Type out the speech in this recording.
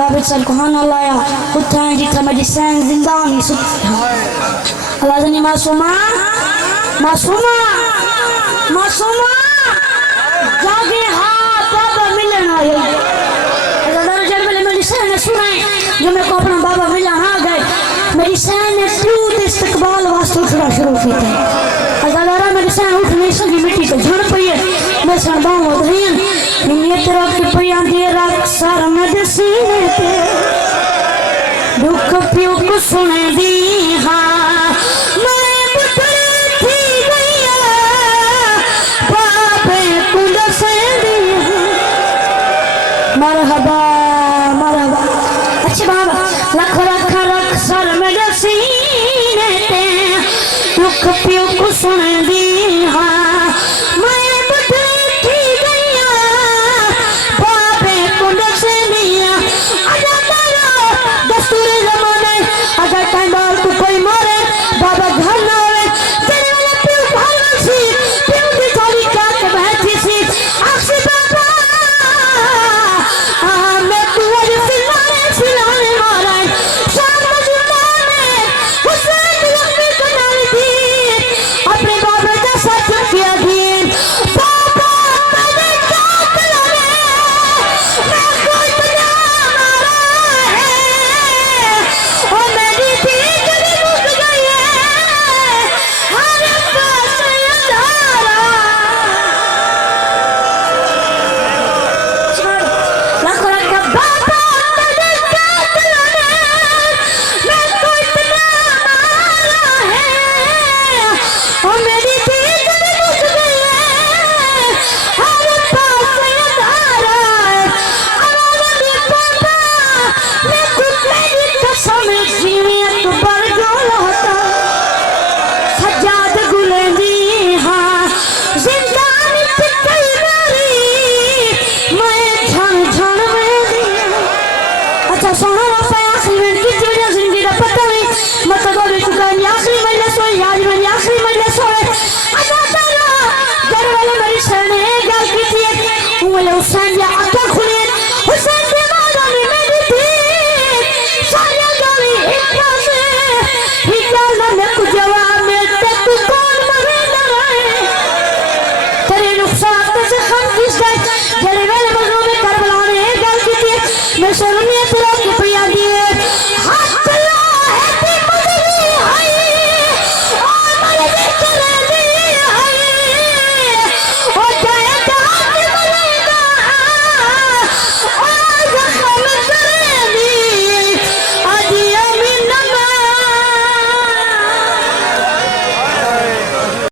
बाबे चल कुहान अल्लाह कुत्ता है जितना मजी सैन जिंदानी सुत अल्लाह जनी मासूमा मासूमा मासूमा जागे हाँ बाबा मिलन आए ज़्यादा जब मैंने मेरी सैन सुनाए जो मेरे को अपना बाबा मिलन आ गए मेरी सैन ने दूध इस्तकबाल वास्ते उठना शुरू किया ज़्यादा मेरी सैन उठ नहीं सकी मिट्टी पे झड़ पड़ी है मैं सर बाँव उधरियन नियत रख पिया दे रख सर में सीने पे दुख पियो को सुने दी हाँ मैं पुत्र थी गया पापे कुंड से दी मरहबा मरहबा अच्छे बाबा लख रख रख सर में